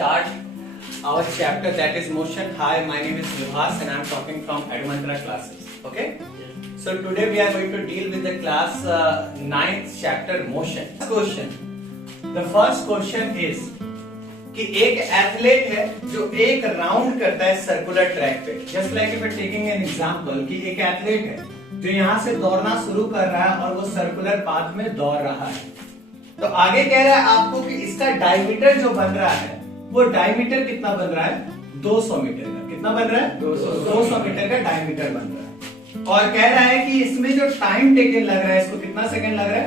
start our chapter that is motion. Hi, my name is Vibhas and I am talking from Admantra classes. Okay? So today we are going to deal with the class 9th chapter motion. The first question is कि एक athlete है जो एक round करता है circular track पे. Just like if taking an example कि एक एथलीट है जो यहाँ से दौड़ना शुरू कर रहा है और वो सर्कुलर पाथ में दौड़ रहा है. तो आगे कह रहा है आपको कि इसका डायमीटर जो बन रहा है वो डायमीटर कितना बन रहा है 200 मीटर का. कितना बन रहा है 200 मीटर का डायमीटर बन रहा है. और कह रहा है कि इसमें जो टाइम टेकन लग रहा है इसको कितना सेकंड लग रहा है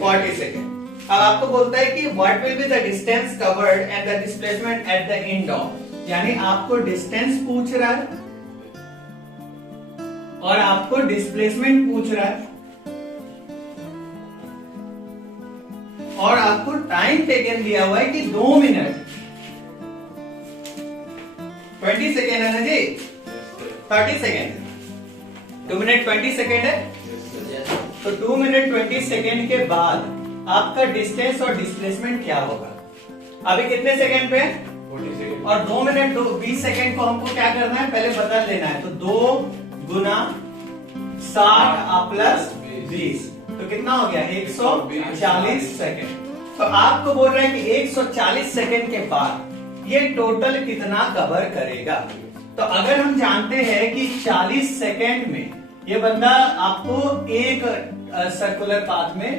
40 सेकंड. अब आपको बोलता है कि what will be the distance covered and the displacement at the end of. यानी आपको डिस्टेंस पूछ रहा है और आपको डिस्प्लेसमेंट पूछ रहा है और आपको टाइम टेकन दिया हुआ है कि 2 मिनट 20 सेकेंड है ना जी. 30 सेकेंड 2 मिनट 20 सेकेंड है. तो 2 मिनट 20 सेकेंड के बाद आपका डिस्टेंस और डिस्प्लेसमेंट क्या होगा. अभी कितने सेकेंड पे 40 सेकेंड और 2 मिनट 20 सेकेंड को हमको क्या करना है पहले बदल लेना है. तो 2 गुना 60 प्लस 20 तो कितना हो गया 140 सेकेंड. तो आपको बोल रहे हैं कि 140 सेकेंड के बाद ये टोटल कितना कवर करेगा. तो अगर हम जानते हैं कि 40 सेकेंड में ये बंदा आपको एक सर्कुलर पाथ में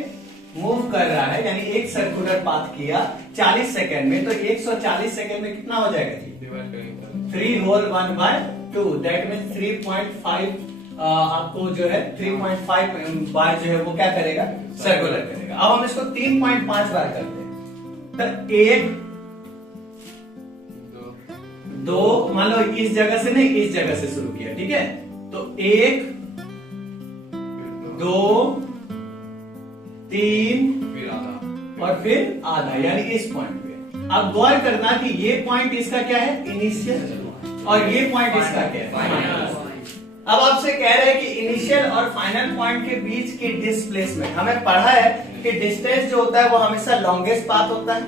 मूव कर रहा है यानी एक सर्कुलर पाथ किया 40 सेकेंड में. तो 140 सेकेंड में कितना हो जाएगा जी 3 होल 1 बाय 2 दैट मीन 3.5 आपको जो है 3.5 बार जो है वो क्या करेगा सर्कुलर करेगा. अब हम इसको 3.5 बार करते हैं. तो 1 2 मान लो इस जगह से नहीं इस जगह से शुरू किया. ठीक है. तो 1 2 3 और फिर आधा यानी इस पॉइंट पे. अब गौर करना कि ये पॉइंट इसका क्या है इनिशियल और ये पॉइंट इसका क्या है फाइनल. अब आपसे कह रहे हैं कि इनिशियल और फाइनल पॉइंट के बीच की डिस्प्लेसमेंट. हमें पढ़ा है कि डिस्टेंस जो होता है वो हमेशा लॉन्गेस्ट पाथ होता है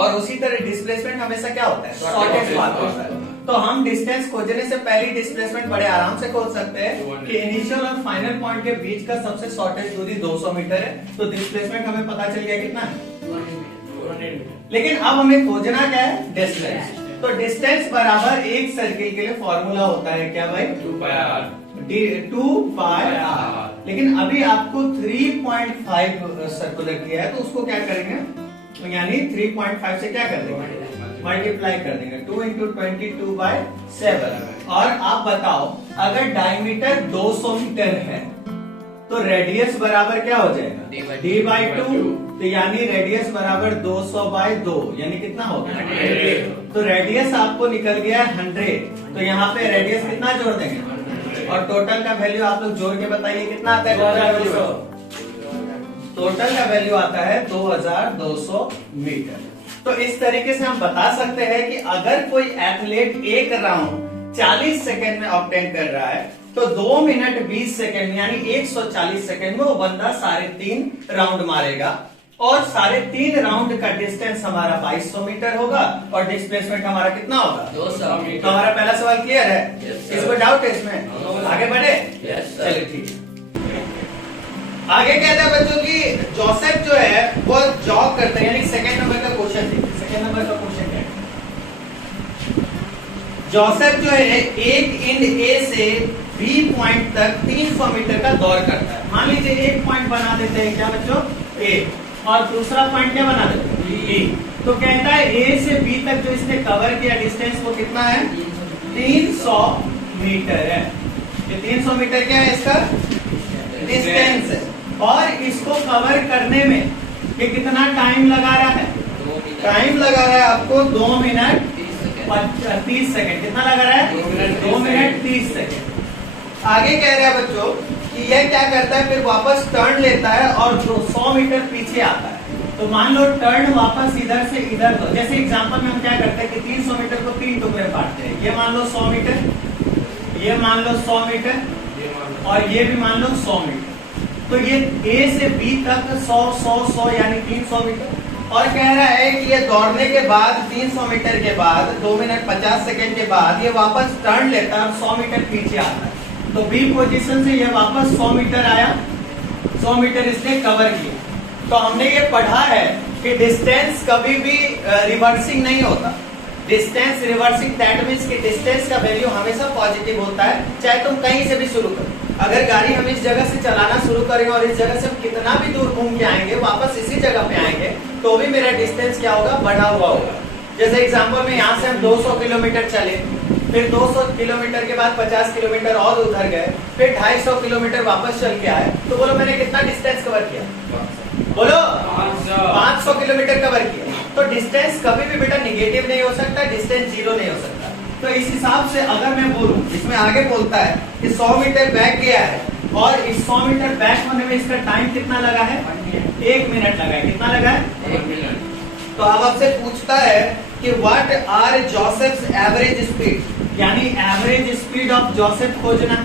और उसी तरह डिस्प्लेसमेंट हमेशा क्या होता है शॉर्टेस्ट पाथ होता है. तो हम डिस्टेंस खोजने से पहले डिस्प्लेसमेंट बड़े आराम से खोज सकते हैं कि इनिशियल और फाइनल पॉइंट के बीच का सबसे शॉर्टेस्ट दूरी 200 मीटर है. तो डिस्प्लेसमेंट हमें पता चल गया कितना है. लेकिन अब हमें खोजना क्या है डिस्टेंस. तो डिस्टेंस बराबर एक सर्किल के लिए फॉर्मूला होता है क्या भाई 2 पाई r. लेकिन अभी आपको 3.5 सर्कुलर किया है तो उसको क्या करेंगे यानी 3.5 से क्या कर देंगे मल्टीप्लाई कर देंगे 2 into 22/7. और आप बताओ अगर डायमीटर 200 मीटर है तो रेडियस बराबर क्या हो जाएगा d/2. तो यानी रेडियस बराबर 200/2 यानी कितना हो गया 100. तो रेडियस आपको निकल गया 100. तो यहाँ पे रेडियस कितना जोड़ देंगे और टोटल का वैल्यू आप लोग जोड़ के बताइए कितना आता है. टोटल का वैल्यू आता है 2200 मीटर. तो इस तरीके से हम बता सकते हैं कि अगर कोई एथलीट एक राउंड 40 सेकेंड में ऑब्टेन कर रहा है तो 2 मिनट 20 सेकेंड यानी 140 सेकेंड में वो बंदा 3.5 राउंड मारेगा और 3.5 राउंड का डिस्टेंस हमारा 2200 मीटर होगा और डिस्प्लेसमेंट हमारा कितना होगा 200 मीटर. तो हमारा पहला सवाल क्लियर है. इसको डाउट है इसमें आगे बढ़े. चलिए ठीक है. आगे कहते हैं बच्चों की जोसेफ जो है वो जॉब करते हैं यानी सेकंड नंबर का क्वेश्चन देखिए. सेकंड नंबर का क्वेश्चन क्या है. जोसेफ जो है एक एंड ए से बी पॉइंट तक 300 मीटर का दौड़ करता है. मान लीजिए एक पॉइंट बना देते हैं क्या बच्चों ए और दूसरा पॉइंट क्या बना देते हैं बी. तो कहता है ए से बी तक जो इसने कवर किया डिस्टेंस वो कितना है 300 मीटर है. ये 300 मीटर क्या है इसका डिस्टेंस है. और इसको कवर करने में ये कितना टाइम लगा रहा है टाइम लगा रहा है आपको 2 मिनट 30 सेकेंड. कितना लगा रहा है 2 मिनट 30 सेकेंड. आगे कह रहा है बच्चों कि यह क्या करता है फिर वापस टर्न लेता है और 100 मीटर पीछे आता है. तो मान लो टर्न वापस इधर से इधर दो. जैसे एग्जांपल में हम क्या करते हैं कि 300 मीटर को 3 टुकड़े बांटते हैं. ये मान लो 100 मीटर ये मान लो 100 मीटर और ये भी मान लो 100 मीटर. तो ये ए से बी तक 100 100 100 यानी 300 मीटर और कह रहा है कि ये दौड़ने के बाद 300 मीटर के बाद 2 मिनट 50 सेकंड के बाद ये वापस टर्न लेता है और 100 मीटर पीछे आता है। तो बी पोजीशन से ये वापस 100 मीटर आया, 100 मीटर इसने कवर किया। तो हमने ये पढ़ा है कि डिस्टेंस कभी भी रिवर्सिंग नहीं होता। डिस्टेंस रिवर्सिंग दैट मीन्स कि डिस्टेंस का वैल्यू हमेशा पॉजिटिव होता है, चाहे तुम कहीं से भी शुरू करो। अगर गाड़ी हम इस जगह से चलाना शुरू करेंगे और इस जगह से हम कितना भी दूर घूम के आएंगे, वापस इसी जगह पे आएंगे, तो भी मेरा डिस्टेंस क्या होगा, बढ़ा हुआ होगा। जैसे एग्जांपल में यहाँ से हम 200 किलोमीटर चले, फिर 200 किलोमीटर के बाद 50 किलोमीटर और उधर गए, फिर 250 किलोमीटर वापस चल के आए, तो बोलो मैंने कितना डिस्टेंस कवर किया, बोलो 500 किलोमीटर कवर किया। तो डिस्टेंस कभी भी बेटा निगेटिव नहीं हो सकता, डिस्टेंस जीरो नहीं हो सकता। तो इस हिसाब से अगर मैं बोलूं, इसमें आगे बोलता है कि 100 मीटर बैक गया है और इस 100 मीटर बैक होने में इसका टाइम कितना लगा है, 1 मिनट लगा है। कितना लगा है, 1 मिनट। तो अब आपसे पूछता है कि what are Joseph's average speed, यानी एवरेज स्पीड ऑफ जोसेफ खोजना,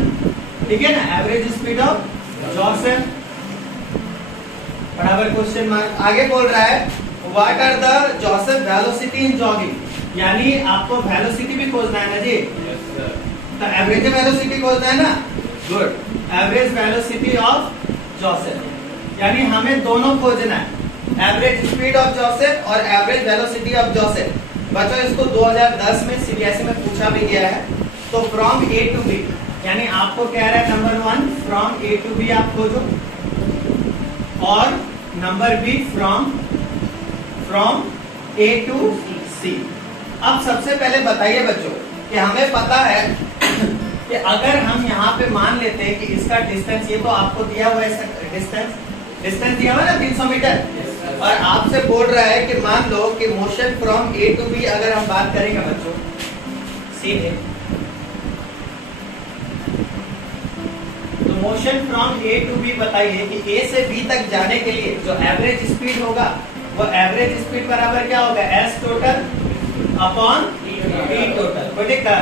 ठीक है ना, एवरेज स्पीड ऑफ जोसेफ बराबर क्वेश्चन मार्क। आगे बोल रहा है what are the Joseph velocity in jogging, यानी आपको वेलोसिटी भी खोजना है ना जी, तो एवरेज वेलोसिटी खोजना है ना, good, average velocity of Joseph, यानी हमें दोनों खोजना है, एवरेज स्पीड ऑफ जोसेफ और एवरेज वेलोसिटी ऑफ जोसेफ। बच्चों इसको 2010 में सीबीएसई में पूछा भी गया है। तो फ्रॉम ए टू बी, यानी आपको कह रहा है number 1 from A to B आप खोजो, और number B from A to C. अब सबसे पहले बताइए बच्चों कि हमें पता है कि अगर हम यहाँ पे मान लेते हैं कि इसका डिस्टेंस, ये तो आपको दिया हुआ है डिस्टेंस दिया हुआ है ना 300 मीटर, और आपसे बोल रहा है कि मान लो कि motion from A to B अगर हम बात करेंगे बच्चों सीधे, तो motion from A to B बताइए कि ए से बी तक जाने के लिए जो एवरेज स्पीड होगा, वो एवरेज स्पीड बराबर क्या होगा, S total upon T total, ठीक है,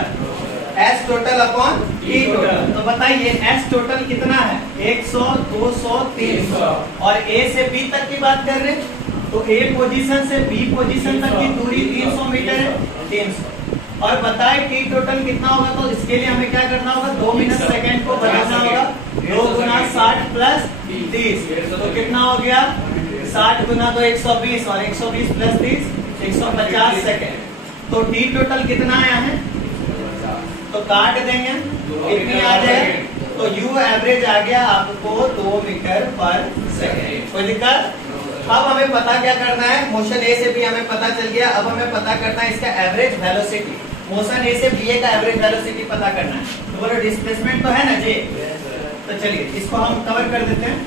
S total upon T total. तो बताइए एस टोटल कितना है, 100, 200, 300, और ए से बी तक की बात कर रहे हैं, तो ए पोजीशन से बी पोजीशन तक की दूरी 300 मीटर है, 300। और बताए टी टोटल कितना होगा, तो इसके लिए हमें क्या करना होगा, 2 मिनट सेकेंड को बनाना होगा, 2 गुना 60 प्लस 30, तो कितना हो गया, 60 गुना तो 120, और 120 प्लस 30 150 सेकेंड। तो टी टोटल कितना आया है, तो काट देंगे कितनी आ जाए, तो यू एवरेज आ गया आपको 2 मीटर पर सेकेंड। कोई दिक्कत? अब हमें पता क्या करना है, मोशन ए से बी हमें पता चल गया, अब हमें पता करना है इसका एवरेज वेलोसिटी, मोशन ए से बी का एवरेज वेलोसिटी पता करना है। तो बोलो डिस्प्लेसमेंट तो है ना जी, तो चलिए इसको हम कवर कर देते हैं।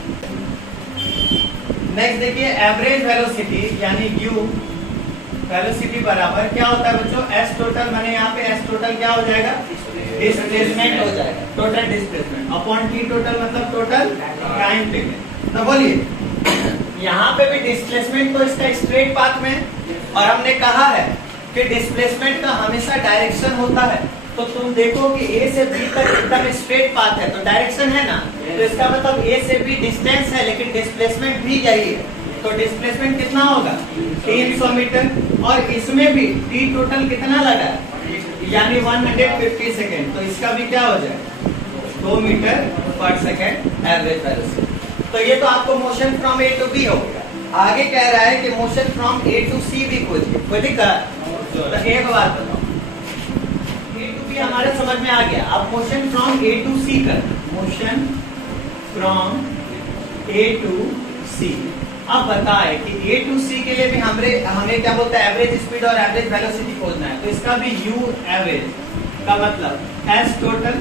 नेक्स्ट देखिए एवरेज वेलोसिटी यानी यू वेलोसिटी बराबर क्या होता है बच्चों, एस टोटल, मैंने यहाँ पे एस टोटल क्या हो जाएगा, डिस्प्लेसमेंट हो जाएगा, total displacement upon T total मतलब टोटल टाइम टेकन। तो बोलिए यहाँ पे भी डिस्प्लेसमेंट तो इसका स्ट्रेट पाथ में है, और हमने कहा है कि डिस्प्लेसमेंट का हमेशा डायरेक्शन होता है। तो तुम देखो कि ए से बी तक एकदम स्ट्रेट पाथ है, तो डायरेक्शन है ना, तो इसका मतलब ए से बी डिस्टेंस है, लेकिन डिस्प्लेसमेंट भी यही है। तो डिस्प्लेसमेंट कितना होगा, 300 मीटर, और इसमें भी टी टोटल कितना लगा है, यानी 150 सेकेंड, तो इसका भी क्या हो जाए 2 मीटर पर सेकेंड एवरेज वेलोसिटी। तो ये तो आपको motion from A to B हो गया। आगे कह रहा है कि motion from A to C भी खोजिए, कोई दिक्कत? तो एक बात बताओ, ए टू बी हमारे समझ में आ गया, अब मोशन फ्रॉम ए टू सी कर, motion from A to C. अब बताए कि ए टू सी के लिए भी हमें क्या बोलता है, एवरेज स्पीड और एवरेज वेलोसिटी खोजना है। तो इसका भी यू एवरेज का मतलब S total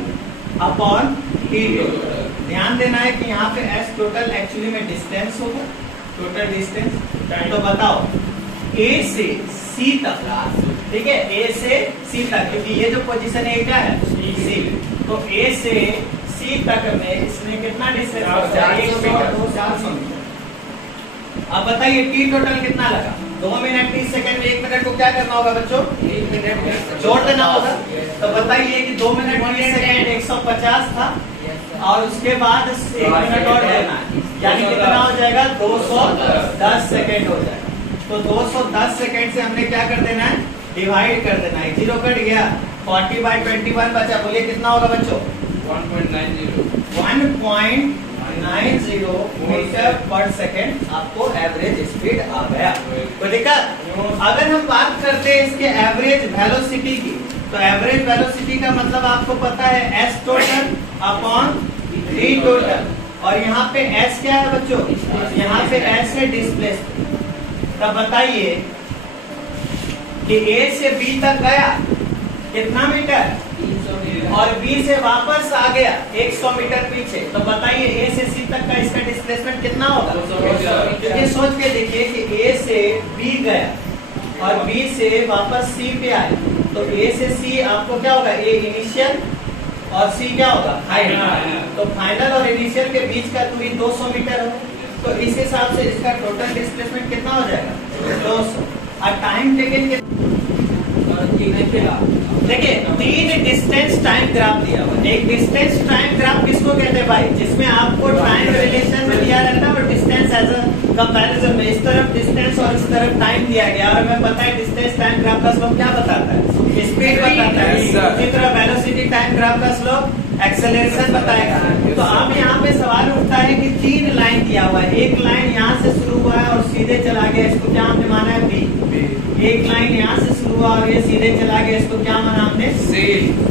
upon T total. ध्यान देना है कि यहाँ पे एस टोटल एक्चुअली में डिस्टेंस होगा, टोटल डिस्टेंस। तो बताओ ए से सी तक, ठीक है, ए से सी तक, क्योंकि ये जो पोजीशन है क्या है, सी। तो ए से सी तक में इसमें कितना डिस्टेंस, 400 मीटर। अब बताइए टी टोटल कितना लगा, 2 मिनट 30 सेकंड में 1 मिनट को क्या करना होगा बच्चों, 1 मिनट जोड़ देना होगा। तो बताइए कि 2 मिनट 30 सेकंड 150 था, और उसके बाद 1 मिनट और देना है, यानी कितना हो जाएगा 210 सेकंड हो जाएगा। तो 210 सेकंड से हमने क्या कर देना है, डिवाइड कर देना है। 0 कट गया, 40/21 बचा। बोलिए कितना होगा बच्चों? 1.90 मीटर पर सेकेंड आपको एवरेज स्पीड आ गया। कोई दिक्कत? अगर हम बात करते हैं इसके एवरेज वेलोसिटी की, तो एवरेज वेलोसिटी का मतलब आपको पता है S total upon V total, और यहाँ पे S क्या है बच्चों? यहाँ पे S है डिस्प्लेसमेंट। तब बताइए कि A से B तक गया कितना मीटर, और B से वापस आ गया 100 मीटर पीछे, तो बताइए A से C तक का इसका डिस्प्लेसमेंट कितना होगा? क्योंकि सोच के देखिए कि A से B गया और B से वापस C पे आया, तो A से C आपको क्या होगा? A इनिशियल और C क्या होगा? फाइनल। तो फाइनल और इनिशियल के बीच का दूरी 200 मीटर हो, तो इस हिसाब से इसका टोटल डिस्प्लेसमेंट कितना हो जाएगा? 200। और टाइम टेकन देखिए 3 डिस्टेंस टाइम ग्राफ दिया हुआ है। एक डिस्टेंस टाइम ग्राफ किसको कहते हैं भाई? जिसमें आपको टाइम रिलेशन में दिया रहता है और डिस्टेंस एज अ कंपैरिजन में, इस तरफ डिस्टेंस और इस तरफ टाइम दिया गया, और हमें पता है डिस्टेंस टाइम ग्राफ का स्लोप क्या बताता है? स्पीड बताता है। इसी तरह वेलोसिटी टाइम ग्राफ का स्लोप एक्सेलरेशन बताएगा। तो अब यहाँ पे सवाल उठता है कि 3 लाइन दिया हुआ है, एक लाइन यहाँ से शुरू हुआ है और सीधे चला गया, इसको क्या हमने माना है? B। एक लाइन यहाँ से शुरू हुआ और ये सीधे चला गया, इसको क्या माना हमने?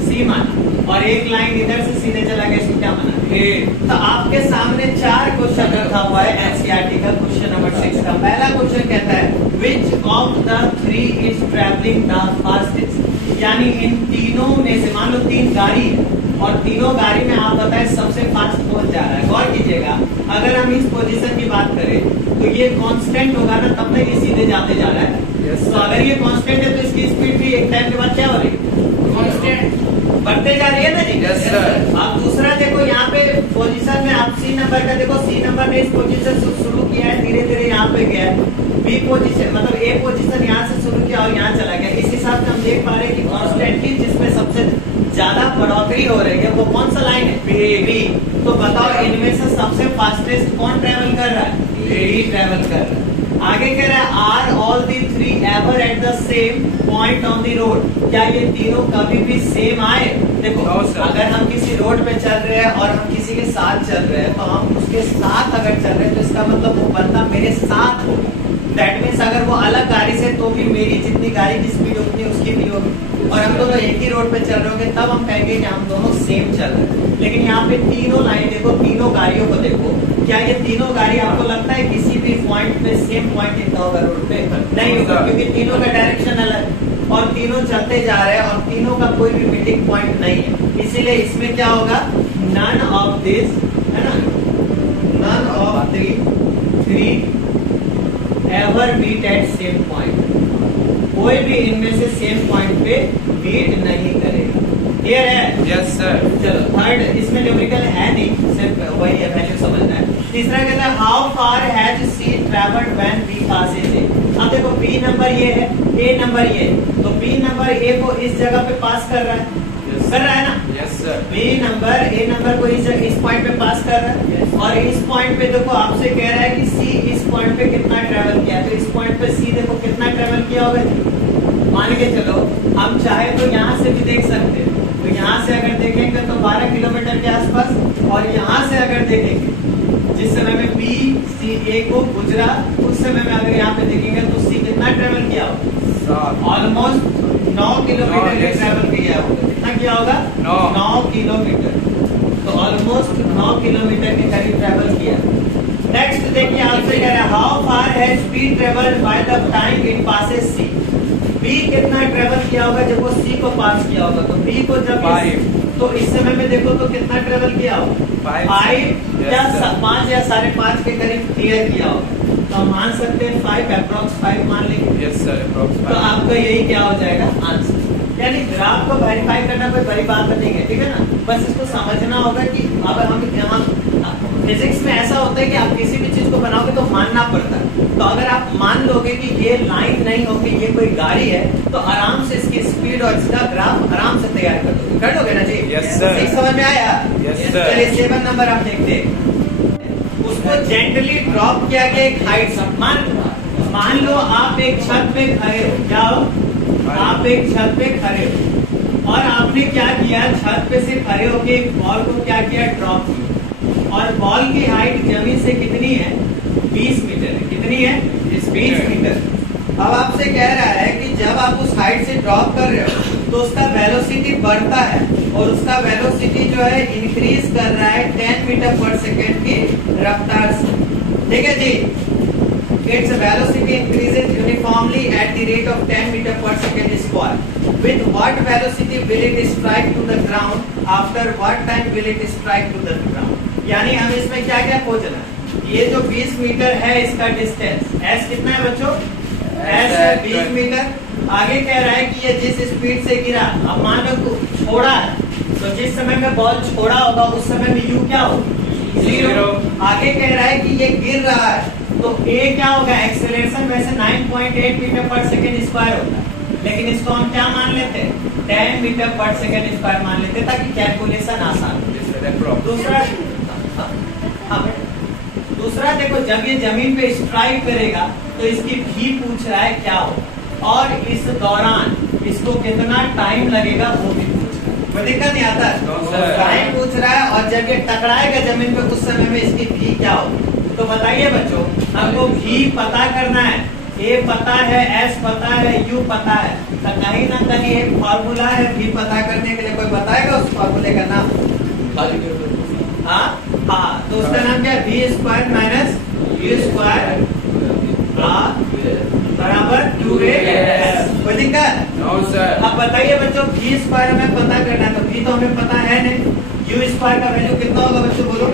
C माना। और एक लाइन इधर से सीधे चला गया, इसको क्या माना? A। तो आपके सामने 4 क्वेश्चन रखा हुआ है एनसीईआरटी का। क्वेश्चन नंबर 6 का पहला क्वेश्चन कहता है which of the 3 is travelling the fastest, यानी इन तीनों में से, मान लो 3 गाड़ी है और तीनों गाड़ी में आप बताएं सबसे फास्ट कौन जा रहा है। गौर कीजिएगा, अगर हम इस पोजीशन की बात करें तो ये कांस्टेंट होगा ना, तब तक ये सीधे जाते जा रहा है। तो अगर ये कांस्टेंट है तो इसकी स्पीड भी एक टाइम के बाद क्या हो रही है? कांस्टेंट बढ़ते जा रही है ना जी। Yes sir. अब दूसरा देखो, यहाँ पे पोजीशन में आप C नंबर का देखो, C नंबर ने इस पोजीशन से शुरू किया है, धीरे धीरे यहाँ पे गया है। B पोजीशन मतलब A पोजीशन यहाँ से शुरू किया और यहाँ चला गया। इस हिसाब से हम देख पा रहे हैं कि कांस्टेंटली जिसमें सबसे ज्यादा बढ़ोतरी हो रही है वो कौन सा लाइन है? B। तो बताओ इनमें से सबसे फास्टेस्ट कौन ट्रेवल कर रहा है? B ट्रेवल कर रहा है। आगे कह रहा है are all the 3 ever at the same point on the road, क्या ये तीनों कभी भी सेम आए? देखो अगर हम किसी रोड पे चल रहे हैं और हम किसी के साथ चल रहे हैं, तो हम उसके साथ अगर चल रहे हैं तो इसका मतलब वो बंदा मेरे साथ होगा। दैट मीन्स अगर वो अलग गाड़ी से, तो भी मेरी जितनी गाड़ी की स्पीड होगी उसकी भी होगी, और हम दोनों एक ही रोड पे चल रहे होंगे, तब हम कहेंगे कि हम दोनों सेम चल रहे हैं। लेकिन यहाँ पे तीनों लाइन देखो, तीनों गाड़ियों को देखो, क्या ये तीनों गाड़ी आपको लगता है किसी भी पॉइंट पे सेम पॉइंट लिखा होगा रोड पे? नहीं होगा, क्योंकि तीनों का डायरेक्शन अलग और तीनों चलते जा रहे हैं और तीनों का कोई भी मीटिंग पॉइंट नहीं है। इसीलिए इसमें क्या होगा? नन ऑफ दिस, है ना, none of the 3 ever meet at same point, कोई भी इनमें से सेम पॉइंट पे मीट नहीं करेगा। क्लियर है? Yes sir. चलो थर्ड, इसमें न्यूमेरिकल है नहीं, सिर्फ वही है, वैल्यू समझना है। तीसरा कहता है how far has C travelled when B passes A. अब देखो बी नंबर ये है, ए नंबर ये है, तो बी नंबर ए को इस जगह पे पास कर रहा है, कर रहा है ना? Yes sir. B number A number को इस पॉइंट पे पास कर रहा है, और इस पॉइंट पे देखो आपसे कह रहा है कि सी इस पॉइंट पे कितना ट्रेवल किया, तो इस पॉइंट पे सी देखो कितना ट्रेवल किया होगा। मान के चलो हम चाहे तो यहाँ से भी देख सकते हैं, तो यहाँ से अगर देखेंगे तो 12 किलोमीटर के आसपास, और यहाँ से अगर देखेंगे जिस समय में बी सी ए को गुजरा उस समय में अगर यहाँ पे देखेंगे तो सी कितना ट्रेवल किया होगा? ऑलमोस्ट 9 किलोमीटर के ट्रेवल किया होगा। कितना किया होगा? 9 किलोमीटर। तो ऑलमोस्ट 9 किलोमीटर के करीब ट्रेवल किया। नेक्स्ट देखिए आपसे कह रहा है how far has B travelled by the time it passes C. B कितना ट्रेवल किया होगा जब वो सी को पास किया होगा? तो बी को जब 5, तो इस समय में देखो तो कितना ट्रेवल किया होगा? 5 या 5 या 5.5 के करीब क्लियर किया होगा। तो हम मान सकते हैं 5, अप्रोक्स 5 मान लेंगे। Yes sir, approx 5। तो आपका यही क्या हो जाएगा? आंसर। यानी ग्राफ को वेरीफाई करना कोई बड़ी बात नहीं है, ठीक है ना? बस इसको समझना होगा कि अगर हम यहाँ फिजिक्स में ऐसा होता है कि आप किसी भी चीज को बनाओगे तो मानना पड़ता है। तो अगर आप मान लोगे कि ये लाइन नहीं होगी, ये कोई गाड़ी है, तो आराम से इसकी स्पीड और इसका ग्राफ आराम से तैयार कर दोगे। कर लोगे ना जी? Yes sir. समझ में आया? Yes sir. चलिए 7 नंबर आप देखते हैं, उसको जेंटली ड्रॉप किया गया एक हाइट मान मान लो आप एक छत पे खड़े हो, क्या हो? आप एक छत पे खड़े हो और आपने क्या किया, छत पे से खड़े होके एक बॉल को क्या किया, ड्रॉप किया। और बॉल की हाइट जमीन से कितनी है? 20 मीटर है। कितनी है? 20 मीटर। अब आपसे कह रहा है कि जब आप उस हाइट से ड्रॉप कर रहे हो तो उसका वेलोसिटी बढ़ता है और उसका वेलोसिटी जो है इंक्रीज कर रहा है 10 मीटर पर सेकेंड की रफ्तार से। ठीक है जी, its velocity increases uniformly at the rate of 10 meter per second square. With what velocity will it strike to the ground? After what time will it strike to the ground? यानी हम इसमें क्या क्या खोजना है? ये जो 20 मीटर है इसका डिस्टेंस, s कितना है बच्चों? s है 20 मीटर। आगे कह रहा है कि ये जिस स्पीड से गिरा, अब मान लो छोड़ा है, तो जिस समय में बॉल छोड़ा होगा उस समय में u क्या होगा? 0। आगे कह रहा है कि ये गिर रहा है तो a क्या होगा? एक्सेलरेशन वैसे 9.8 मीटर पर सेकेंड स्क्वायर होता है, लेकिन इसको हम क्या मान लेते हैं? 10 मीटर पर सेकेंड स्क्वायर मान लेते हैं ताकि कैलकुलेशन आसान हो। दूसरा देखो, जब ये जमीन पे स्ट्राइक करेगा तो इसकी भी पूछ रहा है क्या हो, और इस दौरान इसको कितना टाइम लगेगा वो भी पूछ रहा है। कोई दिक्कत नहीं आता है? टाइम पूछ रहा है और जब ये टकराएगा जमीन पे उस समय में इसकी भी क्या होगी। तो बताइए बच्चों, हमको भी पता करना है, ए पता है, एस पता है, यू पता है, तो कहीं ना कहीं एक फॉर्मूला है भी पता करने के लिए। कोई बताएगा उस फॉर्मूले का नाम? हाँ, तो उसका नाम क्या है? V square minus u square बराबर 2a। कोई दिक्कत? No sir. अब बताइए बच्चों, वी स्क्वायर हमें पता करना है, तो वी तो हमें पता है नहीं। यू स्क्वायर का वैल्यू कितना होगा बच्चों, बोलो?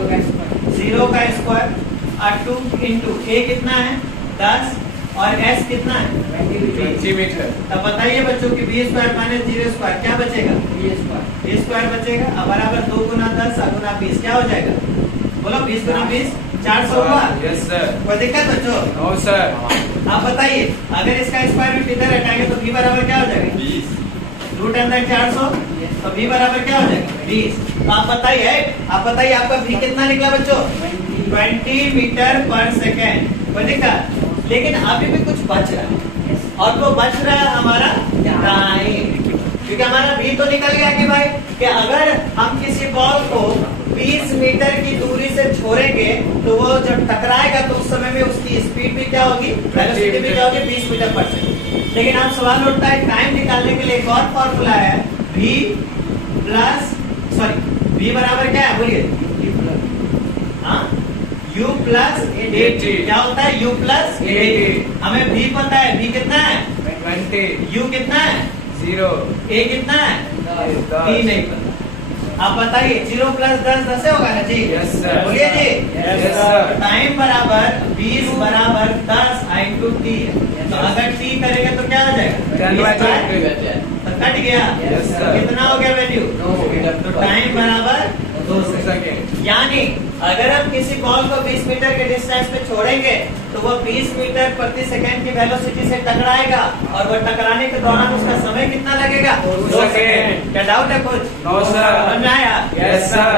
0 का स्क्वायर और 2 इंटू a कितना है? 10 और s कितना है? 20 मीटर। तब बताइए बच्चों कि बी स्क्वायर माइनस 0 स्क्वायर क्या बचेगा? बी स्क्वायर बचेगा। अब बराबर 2 गुना 10 गुना 20 क्या हो जाएगा? बोलो 20 गुना 20 400 हुआ। Yes sir. कोई दिक्कत बच्चों? No sir. आप बताइए, अगर इसका स्क्वायर रूट इधर हटाएंगे तो b बराबर क्या हो जाएगा? 20। रूट अंदर 400 तो b बराबर क्या हो जाएगा? 20। तो आप बताइए आपका v कितना निकला बच्चों? 20 मीटर पर सेकेंड। कोई दिक्कत? लेकिन अभी भी कुछ बच रहा है, और वो बच रहा है हमारा टाइम, क्योंकि हमारा भी तो निकल गया कि भाई कि अगर हम किसी बॉल को 20 मीटर की दूरी से छोड़ेंगे तो वो जब टकराएगा तो उस समय में उसकी स्पीड भी क्या होगी? वेलोसिटी भी क्या होगी? 20 मीटर पर सेकेंड। लेकिन अब सवाल उठता है, टाइम निकालने के लिए एक और फॉर्मूला है, v बराबर क्या है? बोलिए। u plus 80। क्या होता है? u plus 80। हमें v पता है, v कितना है? 20। u कितना है? 0। a कितना है? v नहीं पता। आप बताइए, 0 प्लस 10 10 से होगा ना जी? Yes sir. बोलिए जी। Yes sir. टाइम बराबर 20 बराबर 10 इंटू टी है, तो अगर टी करेंगे तो क्या हो जाएगा? तो कट गया। Yes sir. कितना हो गया वैल्यू? तो टाइम बराबर 2 सेकंड। यानी अगर हम किसी बॉल को 20 मीटर के डिस्टेंस पे छोड़ेंगे तो वो 20 मीटर प्रति सेकंड की वेलोसिटी से टकराएगा, और वो टकराने के दौरान उसका समय कितना लगेगा? 2 सेकंड। क्या डाउट है कुछ? No sir. समझ में आया? Yes sir.